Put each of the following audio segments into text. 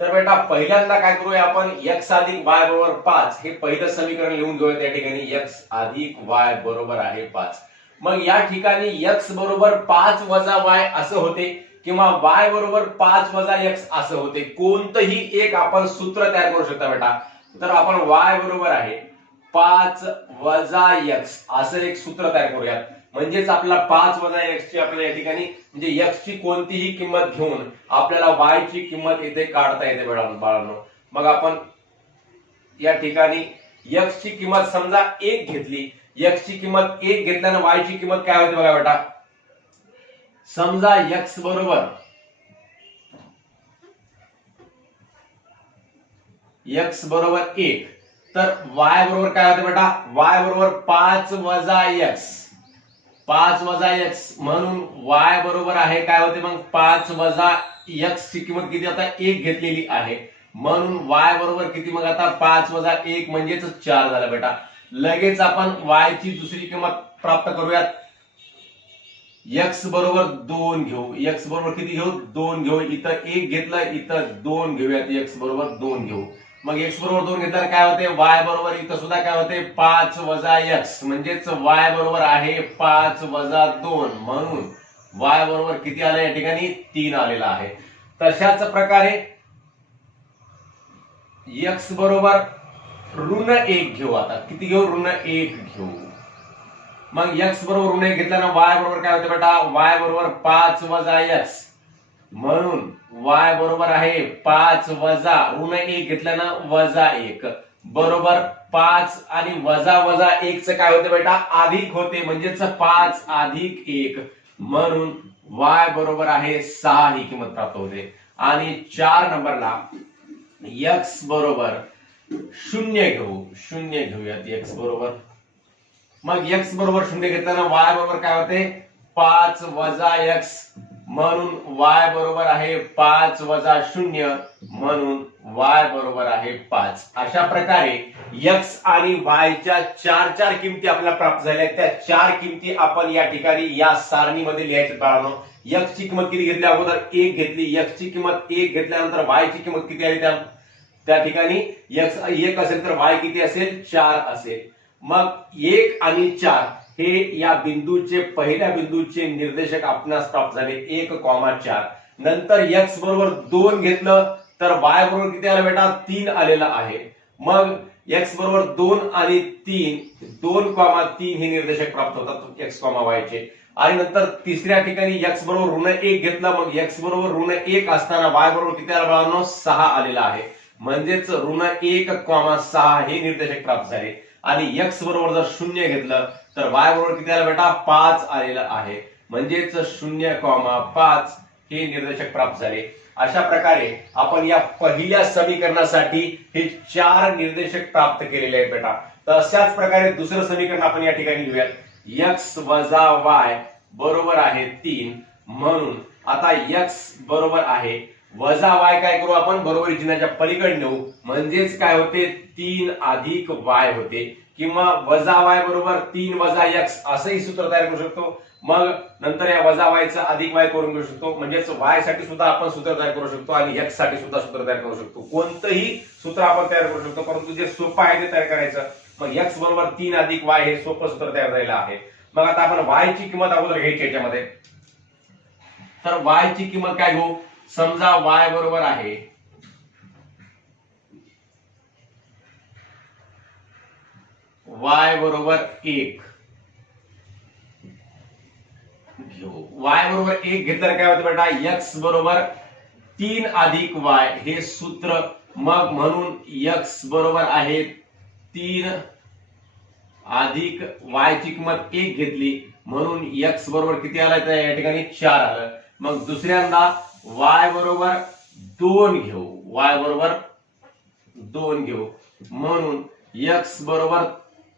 तर बेटा पहिल्यांदा काय करूया आपण? एक्स अधिक वाय बरोबर पाच. हे पहिलं समीकरण लिहून घेऊया त्या ठिकाणी. एक्स अधिक वाय बरोबर आहे पाच. मग या ठिकाणी एक्स बरोबर पाच वजा वाय असं होते किंवा वाय बरोबर पाच वजा एक्स असं होते. कोणतंही एक आपण सूत्र तयार करू शकता बेटा. तर आपण वाय बरोबर आहे पाच वजा एक्स असं एक सूत्र तयार करूयात. म्हणजेच आपला पाच वजा एक्स ची आपल्याला या ठिकाणी म्हणजे एक्स ची कोणतीही किंमत घेऊन आपल्याला वाय ची किंमत इथे काढता येते बाळांनो बाळांनो. मग आपण या ठिकाणी एक्स ची किंमत समजा एक घेतली एक्स ची किंमत एक घेतल्यानं वाय ची किंमत काय होते बघा बेटा? समजा एक्स बरोबर एक्स बरोबर एक तर वाय बरोबर काय होते बेटा? वाय बरोबर पाच वजा एक्स पाच वजा एक्स म्हणून वाय बरोबर आहे काय होते मग? पाच वजा एक्स ची किंमत किती? आता एक घेतलेली आहे. म्हणून वाय बरोबर किती? मग आता पाच वजा एक म्हणजेच चार झाला बेटा. लगेच आपण वाय ची दुसरी किंमत प्राप्त करूयात. एक्स बरोबर दोन घेऊ. एक्स बरोबर किती घेऊ? दोन घेऊ. इथं एक घेतलं इथं दोन घेऊयात. एक्स बरोबर दोन घेऊ. मग एक्स बरोबर दोन घेतल्यावर काय होते? वाय बरोबर इथं सुद्धा काय होते? पाच वजा एक्स म्हणजेच वाय बरोबर आहे पाच वजा दोन. म्हणून वाय बरोबर किती आलं? या ठिकाणी तीन आलेला आहे. तशाच प्रकारे एक्स बरोबर ऋण एक घेऊ आता. किती घेऊ? ऋण एक घेऊ. मग एक्स बरोबर ऋण एक घेतल्यानं वाय बरोबर काय होते बेटा? वाय बरोबर पाच वजा एक्स म्हणून वाय बरोबर आहे पाच वजा ऋण एक घेतल्यानं वजा एक. बरोबर पाच आणि वजा वजा एकच काय होते बेटा? अधिक होते म्हणजेच पाच अधिक एक. म्हणून वाय बरोबर आहे सहा ही किंमत प्राप्त होते. आणि चार नंबरला यक्स बरोबर शून्य घेऊ शून्य घेऊयात एक्स बरोबर. मग एक्स बरोबर शून्य घेताना वाय बरोबर काय होते? पाच वजा एक्स म्हणून वाय बरोबर आहे पाच वजा शून्य म्हणून वाय बरोबर आहे पाच. अशा प्रकारे यक्स आणि वायच्या चार चार किमती आपल्याला प्राप्त झाल्या आहेत. त्या चार किमती आपण या ठिकाणी या सारणीमध्ये लिहायचं बाळांनो. एक्स ची किंमत किती घेतली? अगोदर एक घेतली. यक्सची किंमत एक घेतल्यानंतर वाय ची किंमत किती आली त्या त्या ठिकाणी? एक्स एक असेल तर वाय किती असेल? चार असेल. मग एक आणि चार हे या बिंदूचे पहिल्या बिंदूचे निर्देशक आपणास प्राप्त झाले. एक कॉमा चार. नंतर एक्स बरोबर दोन घेतलं तर वाय बरोबर किती आलं बेटा? तीन आलेलं आहे. मग एक्स बरोबर दोन आणि तीन दोन कॉमा तीन हे निर्देशक प्राप्त होतात एक्स कॉमा वायचे आणि नंतर तिसऱ्या ठिकाणी एक्स बरोबर ऋण एक घेतलं मग एक्स बरोबर ऋण एक असताना वाय बरोबर किती आला बाळांनो सहा आलेला आहे. म्हणजेच ऋण एक कॉमा सहा हे निर्देशक प्राप्त झाले. आणि एक्स बरोबर जर शून्य घेतलं तर वाय बरोबर किती आलं बेटा? पाच आलेलं आहे. म्हणजेच शून्य कॉमा पाच हे निर्देशक प्राप्त झाले. अशा प्रकारे आपण या पहिल्या समीकरणासाठी हे चार निर्देशक प्राप्त केलेले आहेत बेटा. तर अशाच प्रकारे दुसरं समीकरण आपण या ठिकाणी घेऊयात एक्स वजा वाय बरोबर आहे तीन. म्हणून आता एक्स बरोबर आहे वजा वाय काय करू आपण? बरोबर चिन्हाच्या पलीकडे नेऊ. म्हणजेच काय होते? तीन अधिक वाय होते. किंवा वजा वाय बरोबर तीन वजा एक्स असंही सूत्र तयार करू शकतो. मग नंतर या वजा वायचं अधिक वाय करून घेऊ शकतो. म्हणजेच वायसाठी सुद्धा आपण सूत्र तयार करू शकतो आणि एक्ससाठी सुद्धा सूत्र तयार करू शकतो. कोणतंही सूत्र आपण तयार करू शकतो. परंतु जे सोपं आहे ते तयार करायचं. मग एक्स बरोबर तीन अधिक वाय हे सोपं सूत्र तयार झालेलं आहे. मग आता आपण वाय ची किंमत अगोदर घ्यायची याच्यामध्ये. तर वाय ची किंमत काय घेऊ समजा वाय बरोबर आहे. वाय बरोबर एक. घेऊ. वाय बरोबर एक घेतलं काय होतं बेटा? एक्स बरोबर तीन अधिक वाय हे सूत्र मग म्हणून एक्स बरोबर आहे तीन अधिक वाय ची किंमत एक घेतली. म्हणून एक्स बरोबर किती आलं तर या ठिकाणी चार आलं. मग दुसऱ्यांदा वाय बरोबर दोन घेऊ. वाय बरोबर दोन घेऊ. म्हणून एक्स बरोबर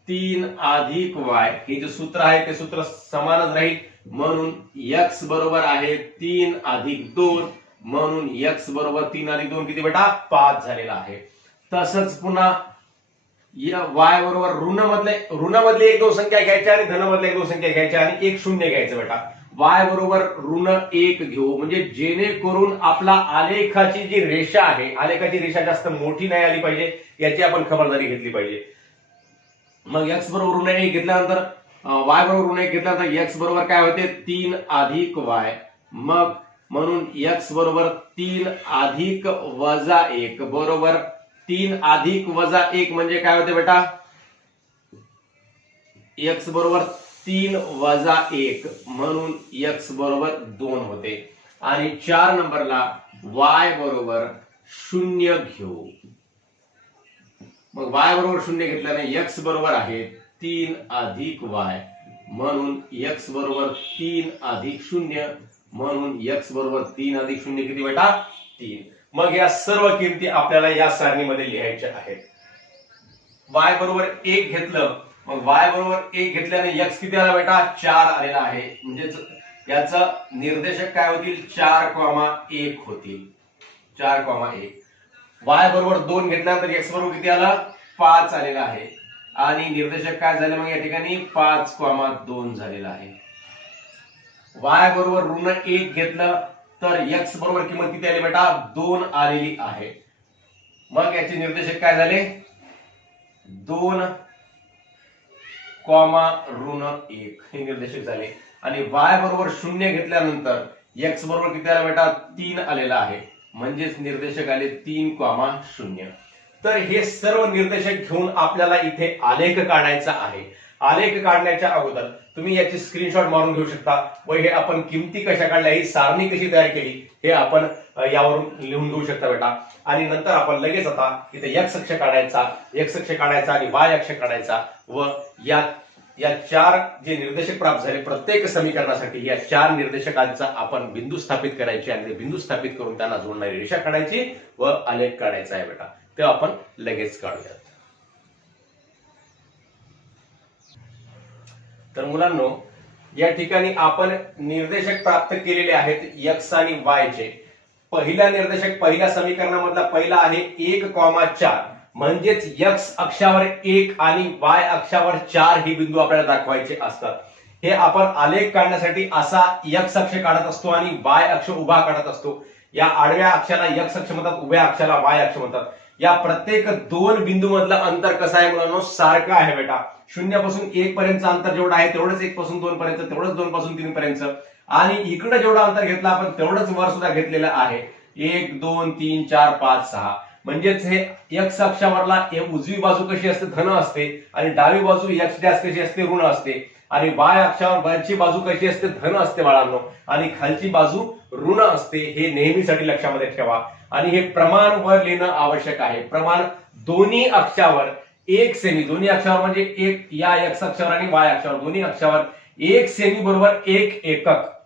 तीन अधिक वाय हे जे सूत्र आहे ते सूत्र समानच राहील. म्हणून एक्स बरोबर आहे तीन अधिक दोन. म्हणून एक्स बरोबर तीन अधिक दोन किती बेटा? पाच झालेला आहे. तसंच पुन्हा वाय बरोबर ऋण मधले ऋण मधली एक दोन संख्या घ्यायच्या आणि धन मधले एक दोन संख्या घ्यायच्या आणि एक शून्य घ्यायचं बेटा. वाय बरोबर ऋण एक घेऊ. म्हणजे जेणेकरून आपला आलेखाची जी रेषा आहे आलेखाची रेषा जास्त मोठी नाही आली पाहिजे याची आपण खबरदारी घेतली पाहिजे. मग एक्स बरोबर ऋण एक घेतल्यानंतर वाय बरोबर ऋण एक घेतल्यानंतर एक्स बरोबर काय होते? तीन अधिक वाय मग म्हणून एक्स बरोबर तीन अधिक वजा एक बरोबर तीन अधिक वजा एक म्हणजे काय होते बेटा? एक्स बरोबर तीन वजा एक म्हणून एक्स बरोबर दोन होते. आणि चार नंबरला वाय बरोबर शून्य घेऊ. मग वाय बरोबर शून्य घेतल्याने एक्स बरोबर आहे तीन अधिक वाय म्हणून एक्स बरोबर तीन अधिक शून्य म्हणून एक्स बरोबर तीन अधिक शून्य किती बेटा? तीन. मग या सर्व किमती आपल्याला या सारणीमध्ये लिहायच्या आहेत. वाय बरोबर एक घेतलं मग वाय बरोबर एक घेतल्याने एक्स किती आला बेटा? चार आलेला आहे. म्हणजेच याच निर्देशक काय होतील? चार कॉमा एक होतील. चार कॉमा एक. वाय बरोबर दोन घेतल्यानंतर एक्स बरोबर किती आला? पाच आलेला आहे. आणि निर्देशक काय झाले मग या ठिकाणी? पाच कॉमा दोन झालेला आहे. वाय बरोबर ऋण एक घेतलं तर एक्स बरोबर किंमत किती आली बेटा? दोन आलेली आहे. मग याचे निर्देशक काय झाले? दोन कॉमा ऋण एक. हे निर्देशक झाले. आणि वाय बरोबर शून्य घेतल्यानंतर एक्स बरोबर किती आला बेटा? तीन आलेला आहे. म्हणजेच निर्देशक आले तीन कॉमा शून्य. तर हे सर्व निर्देशक घेऊन आपल्याला इथे आलेख काढायचा आहे. आलेख काढण्याच्या अगोदर तुम्ही याची स्क्रीनशॉट मारून घेऊ शकता. व हे आपण किमती कशा काढल्या ही सारणी कशी तयार केली हे आपण यावरून लिहून घेऊ शकता बेटा. आणि नंतर आपण लगेच आता इथे एक्स अक्ष काढायचा एक्स अक्ष काढायचा आणि वाय अक्ष काढायचा व या या चार जे निर्देशक प्राप्त झाले प्रत्येक समीकरणासाठी या चार निर्देशकांचा आपण बिंदू स्थापित करायचे आणि ते बिंदू स्थापित करून त्यांना जोडणारी रेषा काढायची व आलेख काढायचा आहे बेटा. ते आपण लगेच काढूयात. तर मुलांनो या ठिकाणी आपण निर्देशक प्राप्त केलेले आहेत यक्स आणि वायचे. पहिला निर्देशक पहिल्या समीकरणामधला पहिला आहे एक कॉमा चार. म्हणजेच यक्स अक्षावर एक आणि वाय अक्षावर चार ही बिंदू आपल्याला दाखवायचे असतात. हे आपण आलेख काढण्यासाठी असा यक्स अक्ष काढत असतो आणि वाय अक्ष उभा काढत असतो. या आडव्या अक्षाला यक्स अक्ष म्हणतात उभ्या अक्षाला वाय अक्ष म्हणतात. या प्रत्येक दोन बिंदू मधलं अंतर कसं आहे मुलांनो? सारखं आहे बेटा. शून्यापासून एक पर्यंतचं अंतर जेवढं आहे तेवढंच एक पासून दोन पर्यंत तेवढंच दोन पासून तीन पर्यंत. आणि इकडे जेवढा अंतर घेतलं आपण तेवढंच वर सुद्धा घेतलेलं आहे. एक दोन तीन चार पाच सहा. म्हणजेच हे एक्स अक्षावरला हे उजवी बाजू कशी असते? धन असते. आणि डावी बाजू एक्स डॅश कशी असते? ऋण असते. आणि वाय अक्षावर वरची बाजू कशी असते? धन असते बाळांनो. आणि खालची बाजू ऋण असते. हे नेहमीसाठी लक्षामध्ये ठेवा. आणि हे प्रमाण वर लिहिणं आवश्यक आहे. प्रमाण दोन्ही अक्षावर एक सेमी दोन्ही अक्षावर म्हणजे एक या एक्स अक्षावर आणि वाय अक्षावर. दोन्ही अक्षावर एक सेमी बरोबर एक एकक.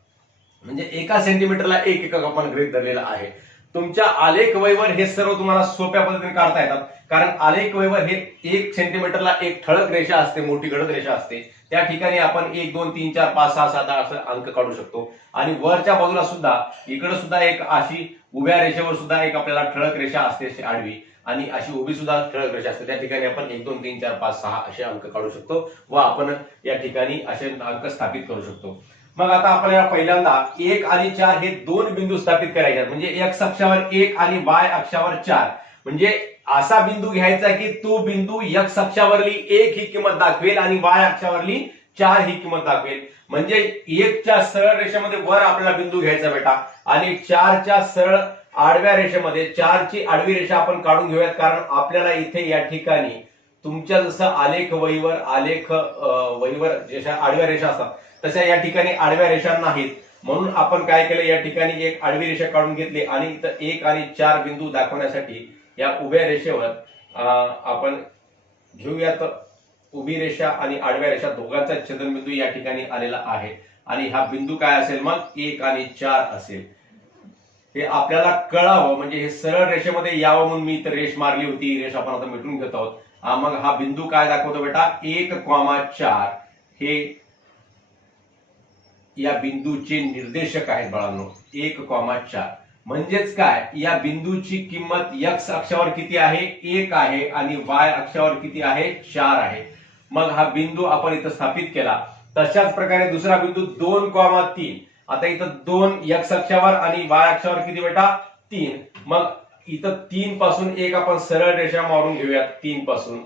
म्हणजे एका सेंटीमीटरला एक एकक आपण गृहित धरलेला आहे. तुमच्या आलेख वयवर हे सर्व तुम्हाला सोप्या पद्धतीने काढता येतात. कारण आलेख वयवर हे एक सेंटीमीटरला एक ठळक रेषा असते मोठी गडद रेषा असते. त्या ठिकाणी आपण एक दोन तीन चार पाच सहा सात आठ असं अंक काढू शकतो. आणि वरच्या बाजूला सुद्धा इकडे सुद्धा एक अशी उभ्या रेषेवर सुद्धा एक आपल्याला ठळक रेषा असते आडवी. आणि अशी उभी सुद्धा ठळक रेषा असते. त्या ठिकाणी आपण एक दोन तीन चार पाच सहा असे अंक काढू शकतो. व आपण या ठिकाणी असे अंक स्थापित करू शकतो. मग आता आपल्याला पहिल्यांदा एक आणि चार हे दोन बिंदू स्थापित करायचे आहेत म्हणजे एक्स अक्षावर एक आणि वाय अक्षावर चार. म्हणजे असा बिंदू घ्यायचा की तो बिंदू एक्स अक्षावरली एक ही किंमत दाखवेल आणि वाय अक्षावरली चार ही किंमत दाखवेल. म्हणजे एकच्या सरळ रेषेमध्ये वर आपल्याला बिंदू घ्यायचा बेटा. आणि चारच्या सरळ आडव्या रेषेमध्ये चारची आडवी रेषा आपण काढून घेऊयात कारण आपल्याला इथे या ठिकाणी तुमच्या जसं आलेख वहीवर आलेख वहीवर जशा आडव्या रेषा असतात तशा या ठिकाणी आडव्या रेषा नाहीत. म्हणून आपण काय केलं या ठिकाणी एक आडवी रेषा काढून घेतली आणि इथं एक आणि चार बिंदू दाखवण्यासाठी या उभ्या रेषेवर आपण घेऊयात उभी रेषा आणि आडव्या रेषा. दोघांचा छेदनबिंदू या ठिकाणी आलेला आहे. आणि हा बिंदू काय असेल मग? एक आणि चार असेल. हे आपल्याला कळावं म्हणजे हे सरळ रेषेमध्ये यावं म्हणून मी इथं रेष मारली होती. ही रेष आपण आता मिटून घेत आहोत. मग हा बिंदू काय दाखवतो बेटा? एक कॉमा चार. हे या बिंदूचे निर्देशक आहेत बाळांनो. एक कॉमा चार. म्हणजेच काय? या बिंदूची किंमत एक्स अक्षावर किती आहे? एक आहे आणि वाय अक्षावर किती आहे? चार आहे. मग हा बिंदू आपण इथं स्थापित केला. तशाच प्रकारे दुसरा बिंदू दोन कॉमा तीन. आता इथं दोन एक्स अक्षावर आणि वाय अक्षावर किती बेटा? तीन. मग इथं तीन पासून एक आपण सरळ रेषा मारून घेऊयात. तीन पासून.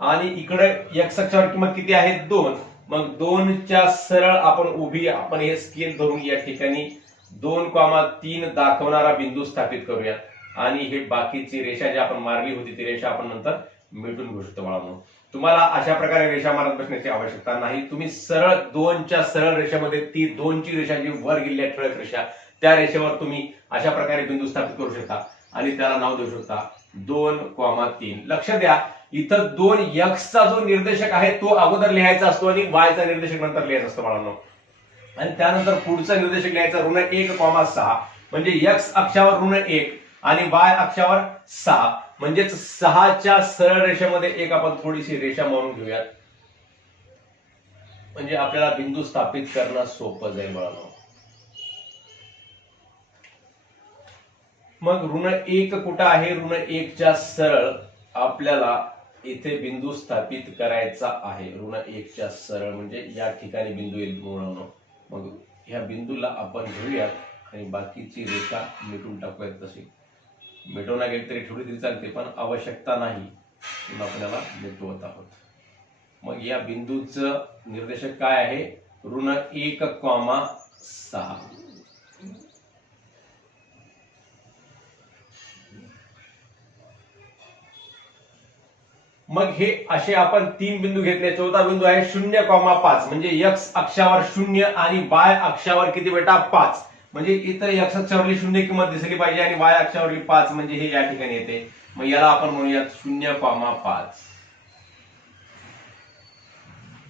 आणि इकडे एक्स अक्षावर किंमत किती आहे? दोन. मग दोनच्या सरळ आपण उभी आपण हे स्केल धरून या ठिकाणी दोन कॉमा तीन दाखवणारा बिंदू स्थापित करूया आणि हे बाकीची रेषा जी आपण मारली होती ती रेषा आपण नंतर मिटून घेऊ शकतो बाळांनो. तुम्हाला अशा प्रकारे रेषा मारत बसण्याची आवश्यकता नाही. तुम्ही सरळ दोनच्या सरळ रेषेमध्ये ती दोनची रेषा जी वर गेलेली आहे ठळक रेषा त्या रेषेवर तुम्ही अशा प्रकारे बिंदू स्थापित करू शकता आणि त्याला नाव देऊ शकता. दोन कॉमा तीन. लक्ष द्या इथं दोन यक्सचा जो निर्देशक आहे तो अगोदर लिहायचा असतो आणि वायचा निर्देशक नंतर लिहायचा असतो बाळांनो. आणि त्यानंतर पुढचा निर्देशक लिहायचा ऋण एक कॉमा सहा. म्हणजे यक्स अक्षावर ऋण एक आणि वाय अक्षावर सहा. म्हणजेच सहाच्या सरळ रेषेमध्ये एक आपण थोडीशी रेषा मारून घेऊयात. म्हणजे आपल्याला बिंदू स्थापित करणं सोपं जाईल बाळांनो. मग ऋण एक कुठं आहे? ऋण एकच्या सरळ आपल्याला इथे बिंदू स्थापित करायचा आहे. ऋण एकच्या सरळ म्हणजे या ठिकाणी बिंदू येईल ऋण मग ह्या बिंदूला आपण घेऊयात आणि बाकीची रेषा मिटून टाकूयात तशी. मिटवण्या गेली तरी ठेवली तरी चालते पण आवश्यकता नाही. म्हणून आपल्याला मिटवत आहोत. मग या बिंदूचं निर्देशक काय आहे? ऋण एक कॉमा सहा. मग हे असे आपण तीन बिंदू घेतले. चौथा बिंदू आहे शून्य कॉमा पाच. म्हणजे यक्स अक्षावर शून्य आणि वाय अक्षावर किती बेटा? पाच. म्हणजे इतर यक्ष अक्षावरली शून्य किंमत दिसली पाहिजे आणि वाय अक्षावरली पाच म्हणजे हे या ठिकाणी येते. मग याला आपण म्हणूयात शून्य कॉमा पाच.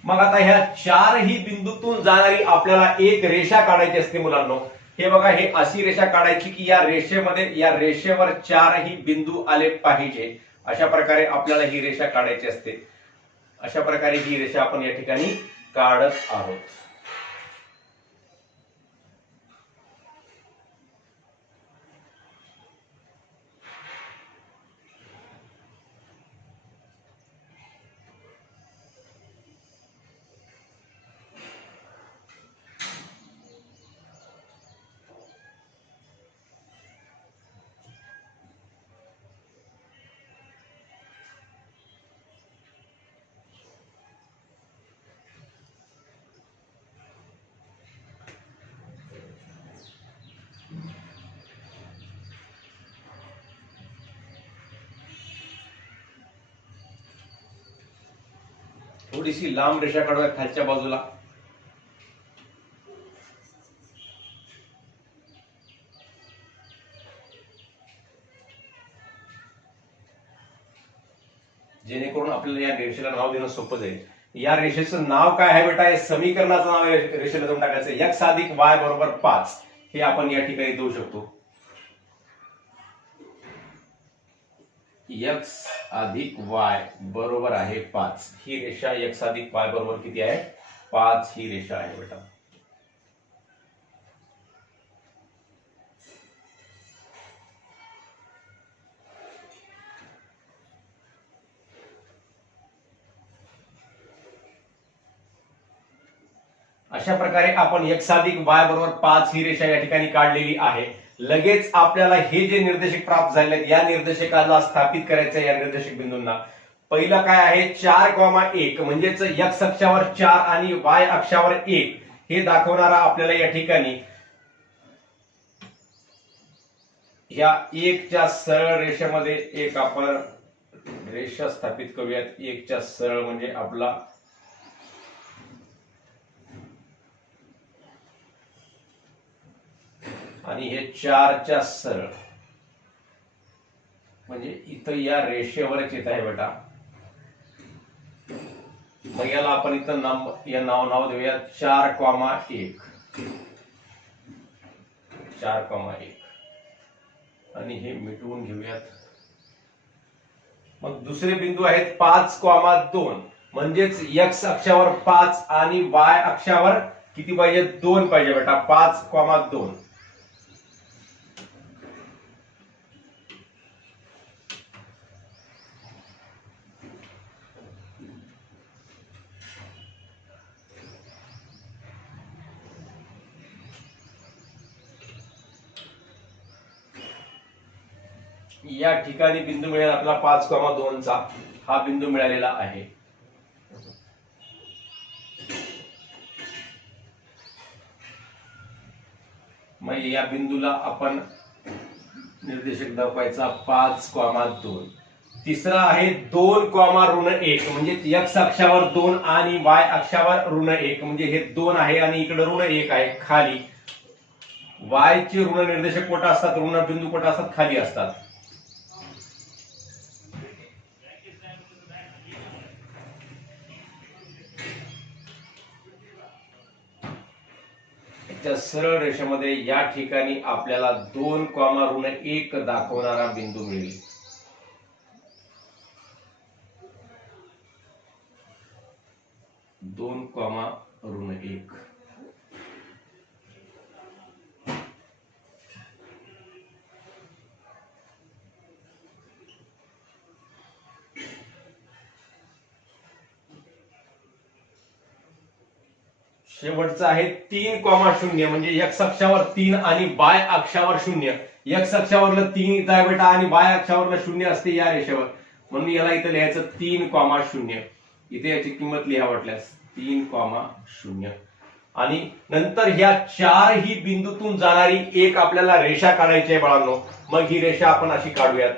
मग आता ह्या चारही बिंदूतून जाणारी आपल्याला एक रेषा काढायची असते मुलांनो. हे बघा हे अशी रेषा काढायची की या रेषेमध्ये या रेषेवर चारही बिंदू आले पाहिजे. अशा प्रकारे आपल्याला ही रेषा काढायची असते. अशा प्रकारे ही रेषा आपण या ठिकाणी काढत आहोत. थोडीशी लांब रेषा काढूया खालच्या बाजूला. जेणेकरून आपल्याला या रेषेला नाव देणं सोपं जाईल. या रेषेचं नाव काय आहे बेटा? हे समीकरणाचं नाव रेषेला देऊन टाकायचं. एक्स अधिक वाय बरोबर पाच. हे आपण या ठिकाणी देऊ शकतो. एक्स अधिक वाय बरोबर आहे पाच. ही रेषा एक्स अधिक वाय बरोबर किती आहे? पाच ही रेषा आहे बेटा. अशा प्रकारे आपण एक्स अधिक वाय बरोबर पाच ही रेषा या ठिकाणी काढलेली आहे. लगेच आपल्याला हे जे निर्देशक प्राप्त झाले या निर्देशकाला स्थापित करायचं या निर्देशक बिंदूंना. पहिलं काय आहे? चार कॉमा एक म्हणजेच एक्स अक्षावर चार आणि वाय अक्षावर एक. हे दाखवणारा आपल्याला या ठिकाणी या एकच्या सरळ रेषेमध्ये एक आपण रेषा स्थापित करूयात. एकच्या सरळ म्हणजे आपला आणि हे चारच्या सरळ. म्हणजे इथं या रेषेवरच येत आहे बेटा. मग याला आपण इथं नाम या नाव नाव देऊया चार कॉमा एक. चार कॉमा एक. आणि हे मिटवून घेऊयात. मग दुसरे बिंदू आहेत पाच कॉमा दोन. म्हणजेच एक्स अक्षावर पाच आणि वाय अक्षावर किती पाहिजे? दोन पाहिजे बेटा. पाच कॉमा दोन. या ठिकाणी बिंदू मिळेल आपला पाच कॉमा दोनचा हा बिंदू मिळालेला आहे. मग या बिंदूला आपण निर्देशक दाखवायचा पाच कॉमा दोन. तिसरा आहे दोन कॉमा ऋण एक म्हणजे एक्स अक्षावर दोन आणि वाय अक्षावर ऋण एक. म्हणजे हे दोन आहे आणि इकडे ऋण एक आहे खाली. वाय चे ऋण निर्देशक कोटा असतात ऋण बिंदू कोटा असतात खाली असतात. त्या सरळ रेषेमध्ये या ठिकाणी आपल्याला दोन कॉमा ऋण एक दाखवणारा बिंदू मिळेल. दोन कॉमा ऋण एक. शेवटचं आहे तीन कॉमा शून्य म्हणजे एक्स अक्षावर तीन आणि बाय अक्षावर शून्य. एक्स अक्षावरलं तीन इथं आहे बेटा आणि बाय अक्षावरलं शून्य असते या रेषेवर. म्हणून याला इथं लिहायचं तीन कॉमा शून्य. इथे याची किंमत लिहा वाटल्यास तीन कॉमा शून्य. आणि नंतर ह्या चारही बिंदूतून जाणारी एक आपल्याला रेषा काढायची आहे बाळांनो. मग ही रेषा आपण अशी काढूयात.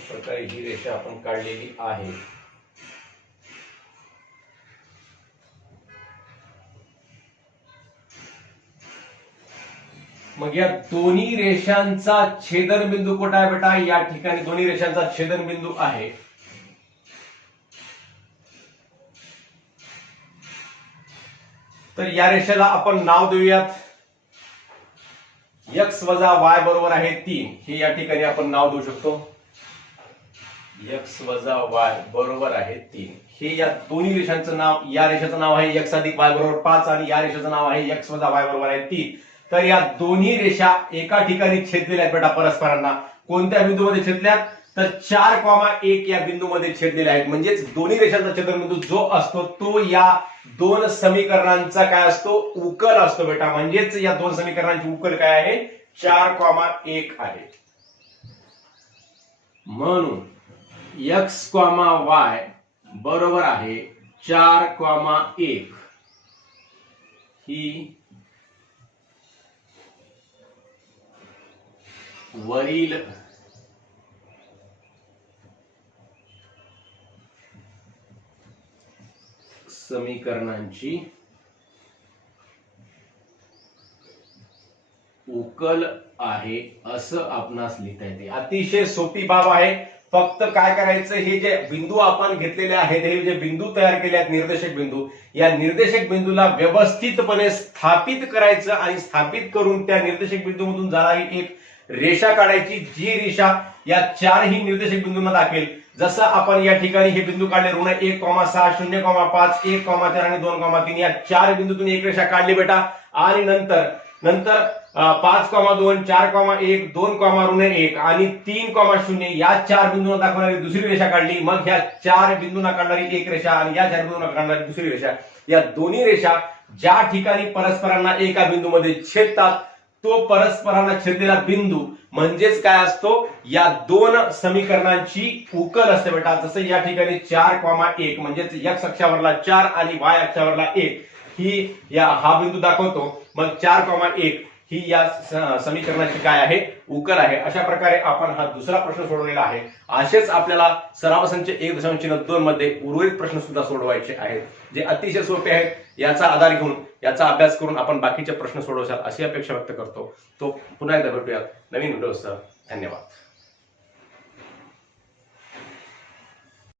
अशा प्रकारे ही रेषा आपण काढलेली आहे. मग या दोन्ही रेषांचा छेदनबिंदू कुठं आहे बेटा? या ठिकाणी दोन्ही रेषांचा छेदनबिंदू आहे. तर या रेषेला आपण नाव देऊयात. एक्स वजा वाय बरोबर आहे तीन. हे या ठिकाणी आपण नाव देऊ शकतो. एक्स वजा वाय बरोबर आहे तीन. हे या दोन्ही रेषांचं नाव या रेषेचं नाव आहे एक्स अधिक वाय बरोबर पाच आणि या रेषेचं नाव आहे एक्स वजा वाय बरोबर आहे तीन. तर या दोन्ही रेषा एका ठिकाणी छेदलेल्या आहेत बेटा परस्परांना. कोणत्या बिंदूमध्ये छेदल्यात? तर चार कॉमा एक या बिंदूमध्ये छेदलेल्या आहेत. म्हणजेच दोन्ही रेषांचा छेदनबिंदू जो असतो तो या दोन समीकरणांचा काय असतो? उकल असतो बेटा. म्हणजेच या दोन समीकरणांची उकल काय आहे? चार कॉमा एक आहे. म्हणून एक्स कॉमा वाय बरोबर आहे चार क्वामा एक. ही वरील समीकरणांची उकल आहे असं आपणास लिहिता येते. अतिशय सोपी बाब आहे. फक्त काय करायचं हे जे बिंदू आपण घेतलेले आहेत हे जे बिंदू तयार केले आहेत निर्देशक बिंदू या निर्देशक बिंदूला व्यवस्थितपणे स्थापित करायचं आणि स्थापित करून त्या निर्देशक बिंदूमधून जाणारी एक रेषा काढायची जी रेषा या चारही निर्देशक बिंदूंना दाखेल जसं आपण या ठिकाणी हे बिंदू काढले ऋण एक कॉमा सहा शून्य कॉमा पाच एक कॉमा चार आणि दोन कॉमा तीन या चार बिंदूतून एक रेषा काढली बेटा. आणि नंतर नंतर पाच कॉमा दोन चार कॉमा एक दोन कॉमा ऋण एक आणि तीन कॉमा शून्य या चार बिंदूंना दाखवणारी दुसरी रेषा काढली. मग ह्या चार बिंदूंना काढणारी एक रेषा आणि या चार बिंदूंना काढणारी दुसरी रेषा. या दोन्ही रेषा ज्या ठिकाणी परस्परांना एका बिंदूमध्ये छेदतात तो परस्परांना छेदलेला बिंदू म्हणजेच काय असतो? या दोन समीकरणांची उकल असते बेटा. जसं या ठिकाणी चार कॉमा एक म्हणजेच एक्स अक्षावरला चार आणि वाय अक्षावरला एक. ही या हा बिंदू दाखवतो. मग चार कॉमा एक ही या समीकरणाची काय आहे? उकल आहे. अशा प्रकारे आपण हा दुसरा प्रश्न सोडवलेला आहे. असेच आपल्याला सराव संच एक दशांश चिन्ह दोन मध्ये उर्वरित प्रश्न सुद्धा सोडवायचे आहेत जे अतिशय सोपे आहेत. याचा आधार घेऊन याचा अभ्यास करून आपण बाकीचे प्रश्न सोडवशाल अशी अपेक्षा व्यक्त करतो. तो पुन्हा एकदा भेटूयात. नवीन व्हिडिओसह. धन्यवाद.